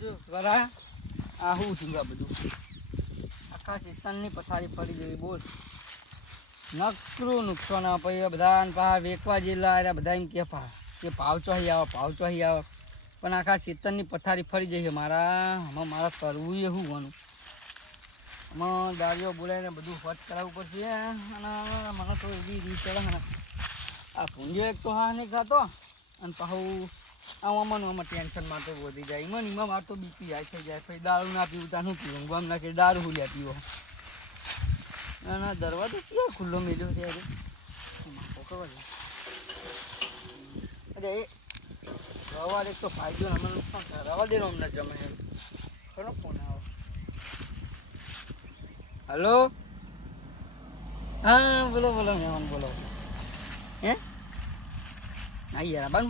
જો, વરા. આ બધું. આખા શેતાનની પથારી પડી ગઈ, બોલ. નકરું નુકસાન પછી બધા વેકવા જેલા આવ્યા બધા એમ કે પા, કે ભાવ ચોહી આવો ભાવ પણ આખા શેતનની પથારી ફરી છે મારા, આમાં મારે કરવું એ શું વાનું આમાં દાળીઓ બોલાવીને બધું ફટ કરાવવું પડશે અને મને તો એવી રીત ચડે આ પૂંજો એક તો હા નહીં ખાતો, અને પાછું આમાં આમાં ટેન્શનમાં તો વધી જાય. એમાં ને એમાં મારે તો બીપી હાઈ થઈ જાય. પછી દારૂ ના પીવું ત્યાં શું પીવું? ગામ ના કે દારૂ હુલ્યા પીવો. ના દરવાજો ક્યાં ખુલ્લો મેલ્યો છે અરે ખબર. અરે એ રવા એક તો ફાયદો અમને નુકસાન થાય. રવા દેનો અમને જમે ખરો ફોન આવો. હલો? હા, બોલો બોલો, મહેમાન, બોલો. હે? ના યાર બાન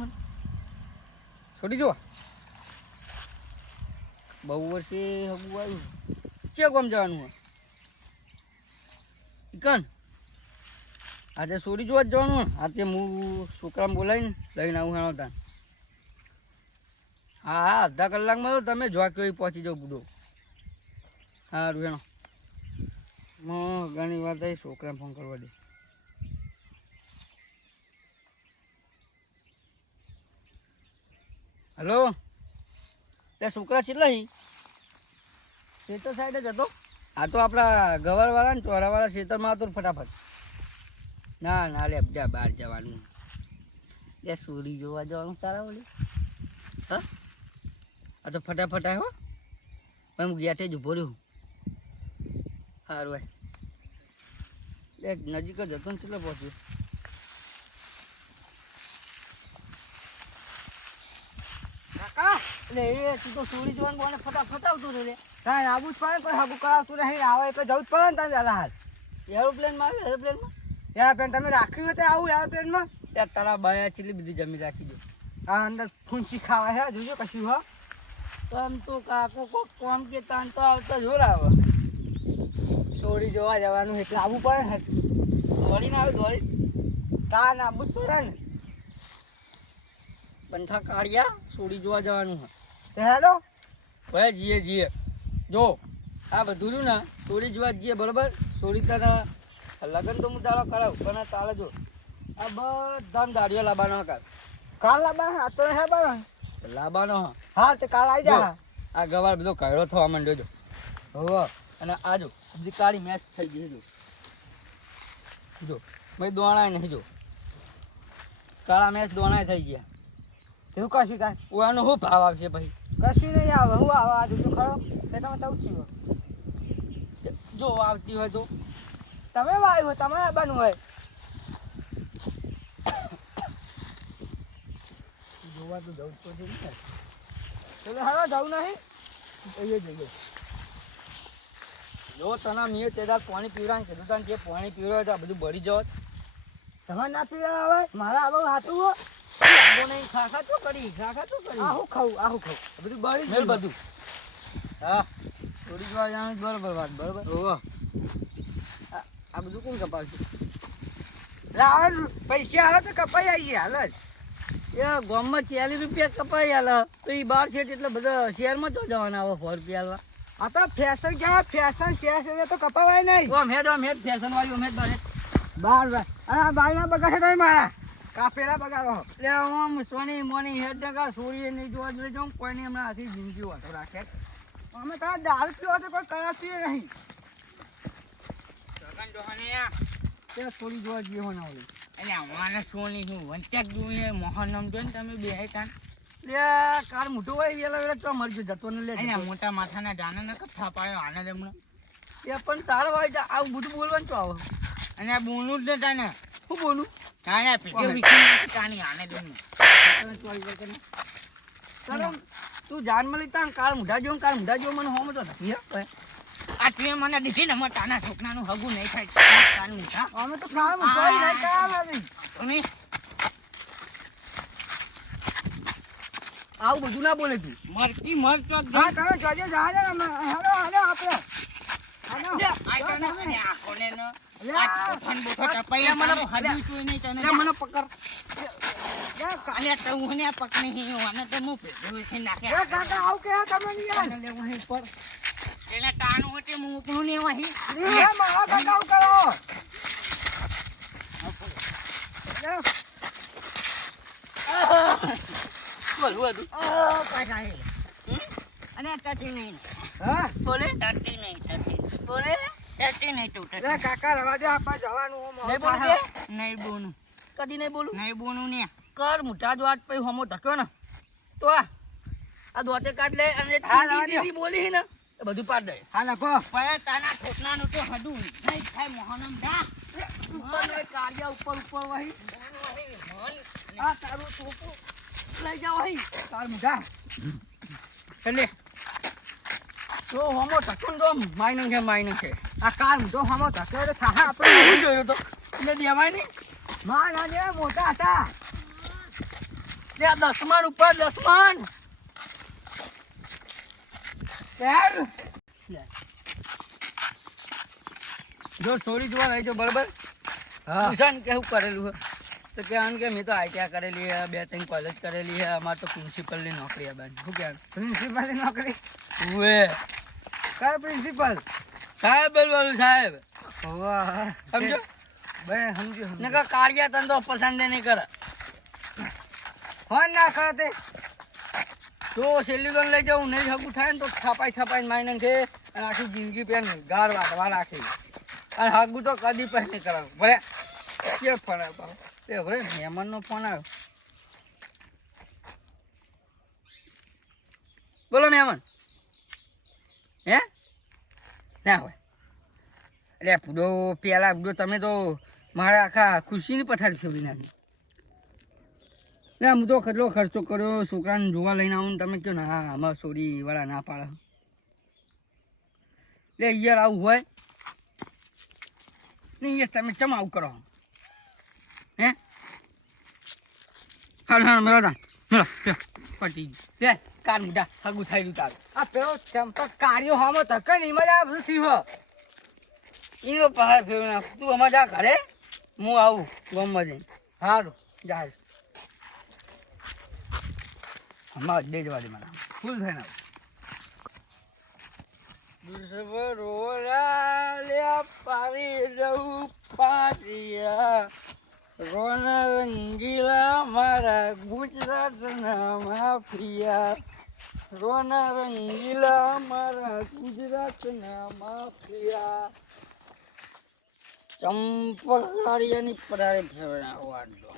છોડી જો બહુ વર્ષે હગું આવ્યું. ચે કોમ જવાનું ઇકન આજે છોડી જોવા જ જવાનું આજે હું છોકરાને બોલાવીને લઈને આવું હેણો હા હા, અડધા કલાકમાં તો તમે જોવા પહોંચી જાઓ બુડો સારું હેણો. ઘણી વાર થાય, છોકરાને ફોન કરવા દે. હલો? ત્યાં છોકરા કેટલા હી ખેતર સાઈડ જ હતો. આ તો આપણા ગવારવાળા ને ચોરાવાળા ખેતરમાં હતો ફટાફટ. ના ના, લે, જા, બહાર જવાનું. લે, સૂરી જોવા જવાનું તારા ઓલી. હા? આ તો ફટાફટ આવ્યો પણ હું ગેટે જ ઊભો રહ્યો. સારું ભાઈ લે, નજીક જ હતો ને, ચેટલો પહોંચ્યો કાકા એટલે એ તું તો સૂરી જોવાનું બોલે ફટાફટ આવતું લે. કાંઈ આવું જ પડે પણ હગું કરાવતું નહીં આવે એટલે જવું જ પડે ને તમે વહેલા હાલ. એરોપ્લેનમાં આવ્યો એરોપ્લેનમાં એરોપ્લેન તમે રાખ્યું હતું આવું એરોપ્લેનમાં ત્યાં તારા બાયા ચીલી બધી જમી રાખી દો. આ અંદર ફૂંચી ખાવા હે જોજો કશું હો. તમ તો કાકો કોક કોમ કે તાન તો આવતા જોર આવે. ચોરી જોવા જવાનું એટલે આવવું પડે ને દોડીને આવે દોડી. તાન આવવું જ પડે ને. બંથા કાઢ્યા સોડી જોવા જવાનું હોય હેલો ભાઈ જીએ જીએ. જો આ બધું રહ્યું ને ચોરી જોવા જઈએ બરોબર? ચોરી તારા લગન તો હું તારો કરાવ. પણ તારે જો આ બધા દાડીઓ લાવવાનો કાલ કાલ લાંબા હા તો હે બરો લાવવાનો હા. હા તે કાલ આવી જા. આ ગવાર બધો કાયડો થવા માંડ્યો જો. હોવો અને આ જો હજી કાળી મેચ થઈ ગઈ જો. જો ભાઈ દોણાય નહીં જો. કાળા મેચ દોણાય થઈ ગયા. એવું કશું કાંઈ? ઓવાનો શું ભાવ આવશે ભાઈ? કશું નહીં આવે હું આવે આ જોજો ખરો? તે તમે તવ ઉછી જો આવતી હોય તો. તમે વાયુ હોય તમારે આવવાનું હોય. જોવા તો જવું તો છે ચલો હવે જવું નહીં? જઈએ જઈએ. જો તને મેં તે પાણી પીવડાને કીધું તને જે પાણી પીવડાવે તો બધું ભરી જાવ તમારે ના પીવા આવે? મારા આવું હાથું ખાખા તો કરી ખાખા તો કરી આહું ખાવું આહું ખાવું બધું બળી મેલ બધું. હા. થોડી વાર જાણ બરોબર વાત બરોબર? ઓહો. આ બધું કોણ કપાવશે? રાવણ પૈસા હાલો તો કપાઈ આવીએ હાલ જ. એ ગામમાં ચાલીસ રૂપિયા કપાઈ હાલ. તો એ બાર છે એટલે બધા શહેરમાં તો જવાના આવે સો રૂપિયા આલવા આ તો ફેશન ક્યાં? ફેશન શેર તો કપાવાય નહીં. ઓમ હેડ ઓમ હેડ ફેશન વાળી ઓમ હેડ બાર. બાર બાર આ બારના બગાડે તમે મારા. કાપેલા બગાડો. એટલે હું સોની મોની હેડ ટકા સોરી નહીં જોવા જોઈએ જો કોઈને હમણાં આખી જિંદગી વાતો રાખે. અમે તારા દાળ પીવો તો કોઈ કરા પીએ નહીં. તે સોરી જોવા જઈએ હોના ઓલી એટલે અમારે સોની શું વંચક દુએ મોહન નામ જો ને તમે બે કાન. લે કાર મોટો હોય વેલા વેલા તો મરજો જતો ને લે મોટા માથાના દાના ને કથા પાડ્યો આને હમણાં. એ પણ તારા જા- આવું બધું બોલવાનું તો આવે. અને આ બોલું જ ને. તને શું બોલું? તારે પીકે વિકી કાની આને તને તું જાન મળી તાં કાળ મુઢા જો કાળ મુઢા જો મને હોમ તો નથી હે આ તું મને દીધી ને મારા તાના છોકરાનું હગું નહીં થાય. તાનું હા અમે તો કાળ મુઢા નહીં તમે આવું બધું ના બોલે તું. મરતી મર તો હા તમે જોજો જાજો અમે. હેલો હેલો આપણે. તને અને ટટી નહીં. હા? બોલે ટટી નહીં ટટી બોલે? એટી નહીં તૂટે. લે કાકા રવા દે આપણે જવાનું નહીં બોલું કે? નહીં બોલું. કદી નહીં બોલું? નહીં બોલું ને. કર જ વાત પછી હોમો ધક્યો ને. તો આ દોતે કાઢ લે અને દીદી દીદી બોલી ને. એ બધું પાડ દે. હા લખો. પણ તાના ઠોકનાનું તો હડું નહીં. થાય મોહનમ દા ઉપર એક ઉપર ઉપર વહી. આ તારું ટોપું. લઈ જાઓ અહીં તાર મુઢા. એટલે તો હોમો ઢક્યો ને તો માઇનંગ છે માઇનંગ છે. આ કાર તો હમો થશે તો થાહે આપણે. હું જોયું તો. એટલે દેવાય નહીં. માં ના જે મોટા હતા. તે આ દસમાન ઉપર દસમાન. જો સ્ટોરી જોવા રહી જો બરાબર? હા. પૂછાન કેવું કરેલું છે તો કહેવાનું કે મેં તો આઈટીઆઈ કરેલી છે બે ત્રણ કોલેજ કરેલી છે અમારે તો પ્રિન્સિપલની નોકરી આ શું કહેવાનું? પ્રિન્સિપલની નોકરી? ઉવે કર પ્રિન્સિપલ સાહેબ બોલવાનું સાહેબ. વાહ. સમજો? બે સમજો ને કા કાળિયા તન તો પસંદ નહીં કરે. ફોન ના કરે તે તો છેલ્લી લોન લઈ જાઉં નહીં હગું થાય ને તો થાપાઈ થાપાઈ માઈને છે અને આખી જિંદગી પેન ગાર વાટવા રાખી. અને હગું તો કદી નહીં કરાવું. ભલે. કે ફોન આવ્યો એ ભલે મહેમાનનો ફોન આવ્યો. બોલો મહેમાન. હે? ના હોય. એટલે પૂડો પેલા પૂડો તમે તો મારા આખા ખુશીની પથારી ફેરવી નાખી. ના, હું તો કેટલો ખર્ચો કર્યો, છોકરાને જોવા લઈને આવું તમે કહો, ને હા અમારા સોરી વાળા ના પાડે. એટલે યાર આવું હોય. નહીં યાર તમે ચમ આવું કરો? હે? હાલ હાલ મેળો તા. મેળો લ્યો, પટી. લે કાર મુઢા હગું થઈ ગયું તારું. આ પેલો ચંપક કાર્યો હમો થકે નહીં મજા આ બધું થયું એ તો પહાડ ફેરવી નાખ. તું અમારે જા ઘરે. હું આવું ગમવા જઈને. સારું જા અમારે બે જવા દે મને ફૂલ થઈને આવું. પારી જવું પાટિયા. રોન રંગીલા મારા ગુજરાતના માફિયા. રોન રંગીલા મારા ગુજરાતના માફિયા. ચંપકારિયાની પરારે ફેરવાડો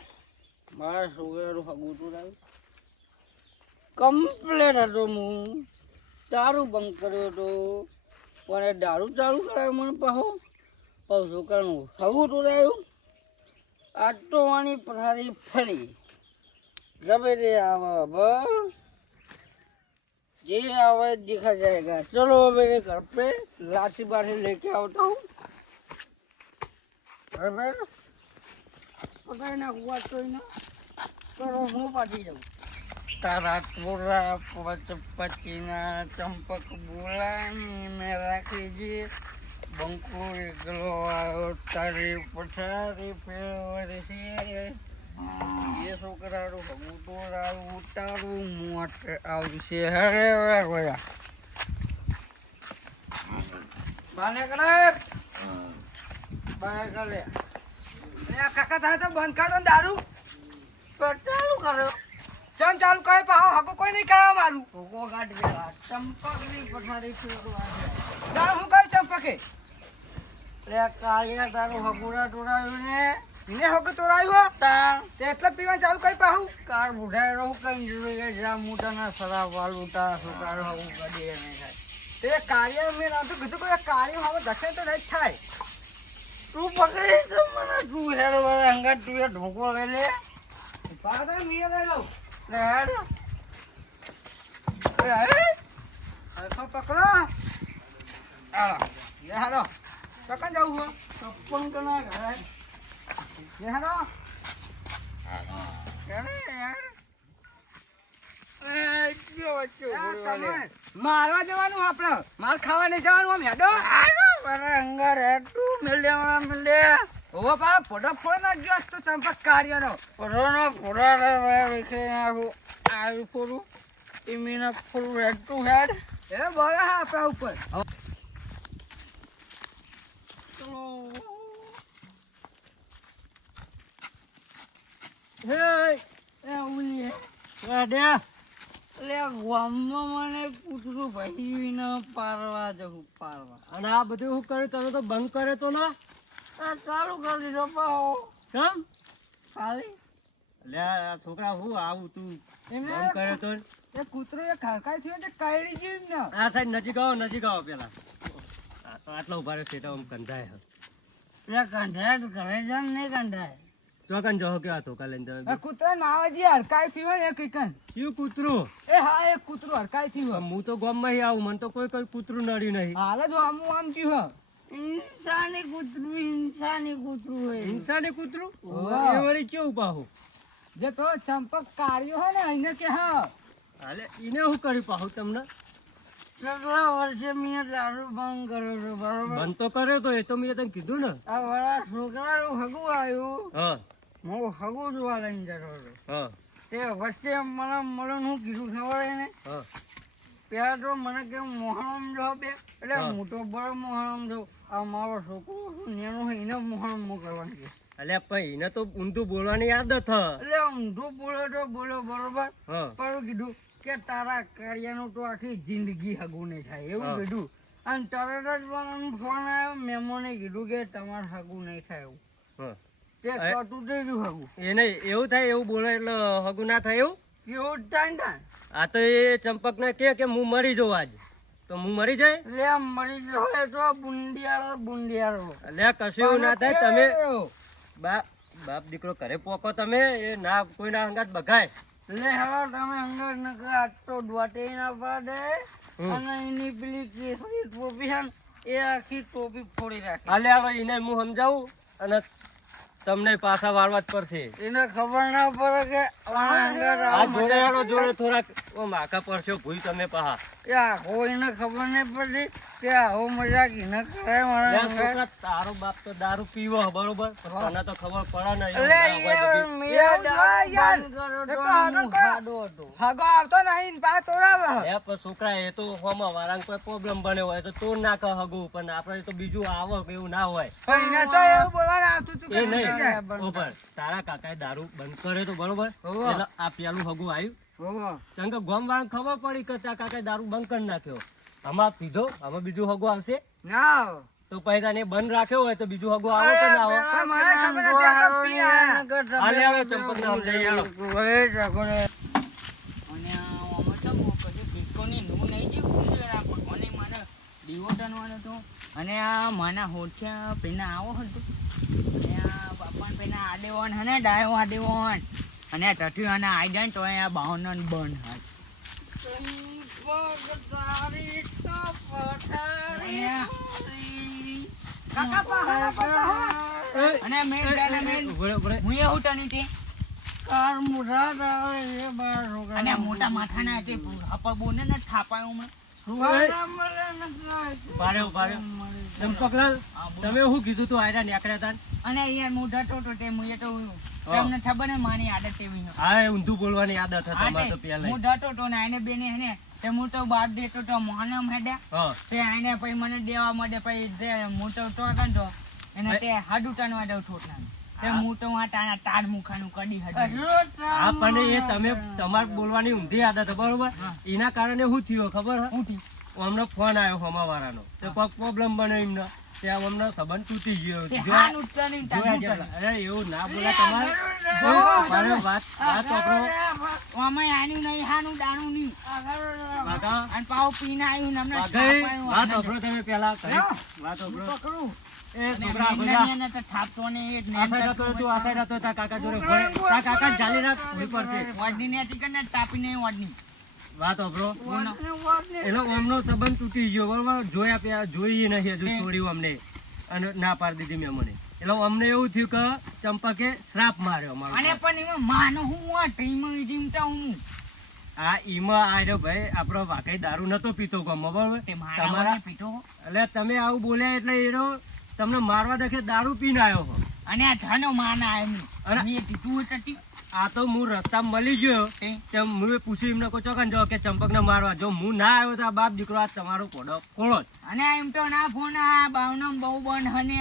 મારા છોકરાનું તું રહ્યું કમ્પ્લેટ હતો હું. દારૂ બંધ કર્યો હતો. પણ દારૂ ચાલુ કરાવ્યો મને પાહો પાછું છોકરાનું તો રહ્યું આટોવાની પથારી ફરી ગમે તે આવે બ જે आवे देखा जाएगा चलो मेरे घर पे लाठी बाठी लेके आता हूँ घर पे पता ना हुआ तो ना करो હું પાટી જાઉં તારા કોરા પચ પચીના ચંપક બોલાની મેં રાખી જે બંકો એકલો આવ્યો ફેરવર છે. એ છોકરાનું હગું તોડાવું તારું મોટ આવશે. હરે ગયા. બાને કરે બાને કરે કાકા થાય તો બંધ કરો દારૂ. ચાલુ કર્યો ચમ ચાલુ કરે પાવ હકો કોઈ નહીં કરાવે મારું. ભોગો કાઢ ચંપક ચંપકની પથારી ફેરવા હું કઈ ચંપકે? લે કાળિયા તારું હગુડા તોડાયું ને ને હકો તોરાયું તા. તે એટલે પીવાનું ચાલુ કરી પાહું. કાર બુઢાઈ રહું કઈ જોઈ કે જ્યાં મોટાના શરાબ વાળું તા છોકરાનું હગું કદી એને થાય. તે કાર્ય મેં નામ તો કીધું કોઈ કાર્ય હવે દક્ષિણ તો નહીં જ થાય. તું પકડીશ તો મને તું હેડ વાળા અંગત તું એ ઢોકો લઈ લે. પાછા મીએ લઈ લઉં. લે હેડ. એ હેડ. હરખો પકડો. આ, લે હાલો. ચોકન જવું હો ઘરે લે હાલો ઘરે. તમે મારવા જવાનું આપણે. માર ખાવા નહીં જવાનું આમ હેડો. અંગર હેડ તું મિલ મિલ ઓવો બા પોડો ફોડ તો ચંપક કાઢ્યાનો પરોના પુરાના વાર વિખે આવું આવી પૂરું ઈમીના ફૂલ હેડ ટુ હેડ. એ બોલે હા આપણા ઉપર. હે એ ઉલી વાડે એટલે ગામમાં મને કૂતરું ભાઈને પારવા જવું પારવા. અને આ બધું શું કર્યું તમે તો બંધ કરે તો ના? ચાલુ કરી દીધો પાહો. કેમ? ખાલી? લે આ છોકરા હું આવું તું? બંધ કરે તો? એ કૂતરું એ ખડકાય થયો તે કાઢી ગયું ને. આ સાહેબ નજીક આવો નજીક આવો પેલા. આટલો ઊભા રહ્યો છે તો આમ કંધાય તો ઘરે જાય નહીં કંઠાય ચોકન જો કેવા તો કાલે તમે કૂતરા નાવાજી હરકાય થયો ને કઈકન કયું કૂતરું? એ હા એ કૂતરું હરકાય થયું હું તો ગામમાં ય આવું મને તો કોઈ કોઈ કૂતરું નડ્યું નહીં. હાલ જો આમ આમ થયું ઇન્સાની કૂતરું ઇન્સાની કૂતરું હોય. ઇન્સાને કૂતરું? એ વળી કેવું પાહું? જે પેલો ચંપક કાર્યો હોય ને એને કે હા. હાલે એને હું કર્યું પાહું તમને? કેટલા વર્ષે મેં દારૂ બંધ કર્યો છે બરોબર? બંધ તો કર્યો તો એ તો મેં તને કીધું ને. આ વાળા છોકરાનું હગું આવ્યું. હા. હું હગું જોવા લઈને જતો હતો. હા. તે વચ્ચે મને મળે હું કીધું ખબર એને હા. પેલા તો મને કે મોહરમ જો બે. એટલે મોટો બરો મોહરમ જો. આ મારો છોકરો નેનો એને મોહરમ મોકલવાની છે. અલ્યા પણ એને તો ઊંધું બોલવાની આદત હ એટલે ઊંધું બોલો તો બોલો બરોબર? પણ કીધું કે તારા કાર્યનું તો આખી જિંદગી હગું નહીં થાય. એવું કીધું. અને તરત જ મને ફોન આવ્યો મેમોને કીધું કે તમારે હગું નહીં થાય એવું. તે. કટું થઈ ગયું હગું. એને એવું થાય એવું બોલે એટલે હગું ના થાય એવું? એવું જ થાય ને આ તો એ ચંપક ને કે કે હું મરી જવું આજ. તો હું મરી જાય? આમ મરી જાય તો બુંડિયાળો બુંડિયાળો લે કશું એવું ના થાય તમે બાપ બાપ દીકરો ઘરે પોકો તમે એ ના કોઈના અંગાત બગાય. લે હવે તમે અંદર નકર તો દોટે ના પડે. અને એની પેલી કેસરી ટોપી છે એ આખી ટોપી ફોડી રાખી. હાલે હવે એને હું સમજાવું અને તમને પાછા વાળવા જ પડશે. એને ખબર ના પડે કે આના અંદર આ આ જોડે જોડે થોડાક ઓ માકા પડશો ભૂઈ તમે પાહા. કે આખો એને ખબર નહીં પડી કે આવો મજાક એને કરાય મારા છોકરા તારો બાપ તો દારૂ પીવો બરોબર? તને તો ખબર પડે ને ના ના તો તો નહીં ને છોકરા એ તો હોમાં વારાંગ કોઈ પ્રોબ્લેમ બન્યો હોય તો તોડ નાખે હગું પણ આપણે તો બીજું આવો એવું ના હોય. તો તારા કાકાએ દારૂ બંધ કરે તો બરોબર? આ પેલું હગું આવ્યું. કેમ કે ગામ વાળાને ખબર પડી કે તારા કાકા દારૂ બંધ કરી નાખ્યો. આમાં પીધો આમાં બીજું હગો આવશે. ના. તો પછી તને બંધ રાખ્યો હોય તો બીજું હગો આવે કે ના આવે. હાલે આવે ચંપકને સમજાઈ આલો. હવે ઠાકોરે. અને આ મને દીવો ટનવાનો હતો અને આ માના હોઠિયા પેલા આવો હતો અને આ બાપાને પેલા આડેવન હને ડાયો આડેવન અને ટઠ્યું અને આઈડન તો આ બાવન બન હાથ. અને મેં દાદા મેં ઊભો રે, ઊભો હું એવું ટની તે કાર મોઢા તારે એ બાર અને મોટા માથાના તે હાપા બોને ને થાપાયો બોલ. તમે શું કીધું તું આયરા નીકળ્યા તા અને અહીંયા મોઢા તો તો તે મુએ તો તમને ખબર ને માની આદત એવી. હે. ઊંધું બોલવાની આદત હતી તમારે તો પહેલા હું ડટો તો ને આને બેને હે ને તે હું તો બાર દેતો તો મોહનમ હેડ્યા તે આને પછી મને દેવા માટે પછી તે હું તો તો કંતો એને તે હાડું ટાણવા દઉં છોટલાને તે હું. તો આ ટાણા તાર મુખાનું કડી હડી. હા પણ એ તમે તમારે બોલવાની ઊંધી આદત બરોબર? એના કારણે શું થયું ખબર હું? ઉઠી અમને ફોન આવ્યો હમાવાળાનો. તો પગ પ્રોબ્લેમ બન્યો એમને? ત્યાં અમને સંબંધ તૂટી ગયો. અરે એવું ના બોલે તમારે આગળ જો, જા. મારે વાત વાત સાંભળો. આમાંય આનું નહીં હાનું દાણું નહીં કાકા અને પાવ પીને આવ્યું ને થાપાયું વાત. સાંભળો તમે પહેલા કઈ. વાત સાંભળો. પકડું. એ છોકરા મેંઢાની તો થાપતો ને એ આ સાઈડ હતો તું આ સાઈડ હતો તારા કાકા જોડે. કાકા જાલી રાખ, ભૂઈ પડશે. વાડની ને કે ને તાપીને વાડની. વાત વાતને એટલે અમનો સંબંધ તૂટી ગયો બરોબર? જોયા પ્યા જોઈએ નહીં હજુ છોડ્યું અમને. અને ના પાડી દીધી મેં મને એટલે અમને એવું થયું કે ચંપકે શ્રાપ માર્યો અમારો અને પણ એમાં માનો હું આ ટ્રીમાં જીમતા હું આ ઈમાં આર્યો ભાઈ આપણો વાકઈ દારૂ નતો પીતો ગામમાં બરાબર? તમારા પીતો? એટલે તમે આવું બોલ્યા એટલે એનો તમને મારવા દેખે દારૂ પીને આવ્યો અને આ જાનો માના એમ અને- મેં કીધું હતું તી. આ તો હું રસ્તા મળી ગયો. તેમ હું પૂછ્યું એમને કોઈ ચોકન જો કે ચંપકને મારવા. જો હું ના આવ્યો તો આ બાપ દીકરો આ તમારો કોડો કોળો અને એમ તો ના ફોન આ બાવનો બહુ બન હને.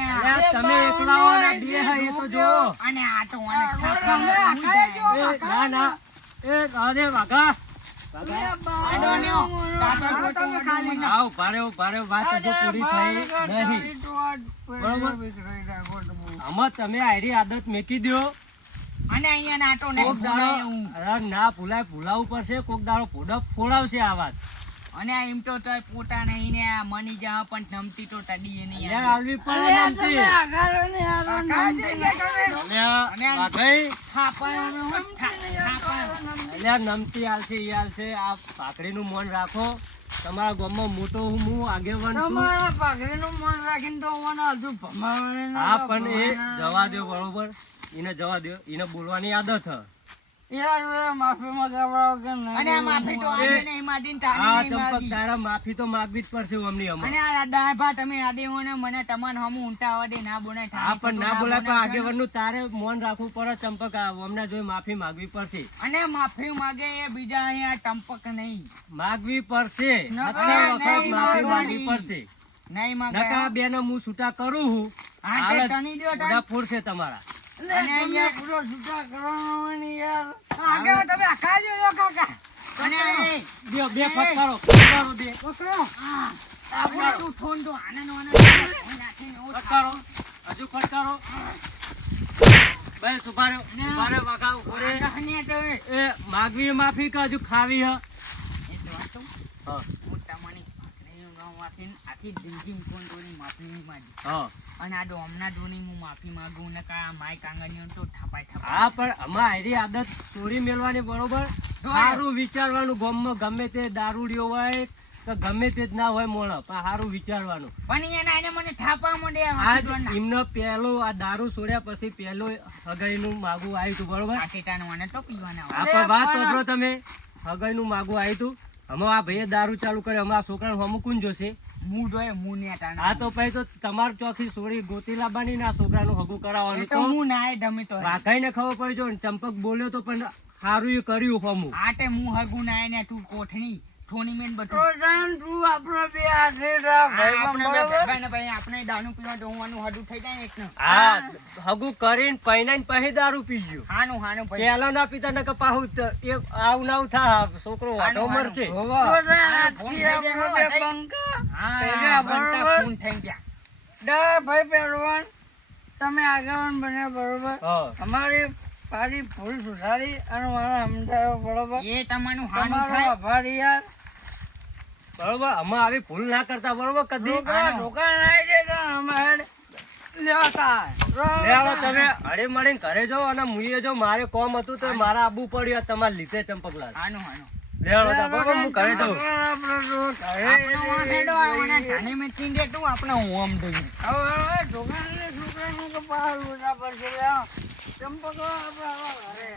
તમે એકલા હો ને બે હે એ તો જો અને આ તો ના ના. એ અરે વાઘા. તમે આયરી આદત મેકી દો અને અહીંયા નાટો ને કોક. દાડો રંગ ના ભૂલાય ભૂલાવું પડશે કોક દાડો પોડો ફોડાવશે આ વાત. અને આ એમ તો તોય પોતા નહીં ને આ મની જા પણ નમતી તો ટડી નહીં યાર. આલવી પણ પડે નમતી. અને- વાઘઈ, થાપા એનો હોય, થા- થાપા. અલ્યા, નમતી આલશે આલશે આ પાકડીનું મોન રાખો. તમારા ગામમાં મોટો હું હું આગેવાન છું. તમારા પાઘડીનું મન રાખીને તો હું હજુ ભમાવાને ના હા પણ એ જવા દો બરોબર. એને જવા દો એને બોલવાની આદત હ. માફી મંગાવડાવો કે નહીં? અને આ માફી તો ચંપક માગવી જ પડશે અમની ને મને તમને હમું ઊંટા આવડે ના બોલાય હા પણ ના બોલાય પણ બોલાયનું તારે મોન રાખવું પડે ચંપક અમને જોઈ માફી માગવી પડશે. અને માફી માગે એ બીજા અહીંયા ટંપક નહીં. માગવી પડશે. માફી માગવી પડશે. નહીં માગે. બેન હું છૂટા કરું હું. તમારા. એટલે અને તમને અહીંયા- પૂરો છૂટા કરવાનો ને યાર આગળ તમે આખા જોયો કાકા. અને એ બે બે ફટકારો બે. પકડો. તું ફોન તો આનંદ આનંદ ફટકારો હજુ ફટકારો બસ ઊભા રહ્યો. ના. ઊભા રહ્યો વાઘા ઊભો રે. આગળ ને તો એ. એ માગવી માફી કે હજુ ખાવી હ? એ તો વાત તો હા. હું તમને ભાખરીનું નામ વાંચીને આખી જિંદગી ફોન તોડી માફી માંગી અને આ ડોમના જોની હું માફી માંગુ ને કા માય કાંગણીઓ તો થાપાય થાપાય હા પણ આમાં આયરી આદત ચોરી મેળવાની બરોબર? સારું વિચારવાનું ગામમાં ગમે તે દારૂડિયો હોય તો ગમે તે જ ના હોય મોણ પણ સારું વિચારવાનું. પણ એને મને થાપા માંડે આ એમનો પહેલો આ દારૂ છોડ્યા પછી પહેલો હગાઈનું માગું આવ્યું હતું બરોબર? આ ટેટાનું આને તો પીવાના આ વાત સાંભળો તમે. હગાઈનું માગું આવ્યું હતું અમે આ ભાઈએ દારૂ ચાલુ કર્યો. અમે આ છોકરાનું હમું કોણ જોશે. મું જોયે મું ને આ તો પછી તો તમાર ચોથી સોળી ગોતી લાવવાની ના છોકરાનું હગું કરાવવાનું તો તો મું નાય ગમે તો વાઘાઈને ખબર પડી જો ચંપક બોલ્યો તો પણ સારું એ કર્યું હમું. આ તે મું હગું નાય ને તું કોઠણી. મેન તો બધું તું આપણો બે હાથે રાખ, આ ભાઈબંધ આપણે બે બરોબર? ભેગા ને ભાઈ આપણે દારૂ પીવા જોવાનું હડું થઈ જાય ને એકનું. હા. હગું કરીને પૈનાઈને પછી દારૂ પીજો હાનું હાનું ભાઈ. પેલો ના પીતા નકર પાહુ એ આવ નાવ થા છોકરો વાટો મરશે. જાણ ફોન થઈ આપણો બે હો, હા ભેગા બનતા થઈ ગયા. ડા ભાઈ પહેલવાન તમે આગેવાન બન્યા બરોબર? હા. અમારી પારી ભૂલ સુધારી અને મારા સમજાયો બરોબર? એ તમારું હાનું તમારો આભાર યાર. બરોબર અમે આવી ભૂલ ના કરતા બરોબર કદી? દુકાન આવી. નાઈ અમે તમે હળી મળીને ઘરે જાઓ અને મુએ જો મારે કોમ હતું તો મારા આબુ પડ્યું તમારે લીધે ચંપકલાલ હાનું હાનું લે આવો તો બરોબર હું ઘરે જાઉં. આપણે તો ઘરે આપણો વાંસેડો આવવાના ધાને મેં ચીંડે તું આપણે ઓમ દઈએ હવે ઢોકાને છોકરાનું તો બહાર પડશે. લે. આપણે ઘરે.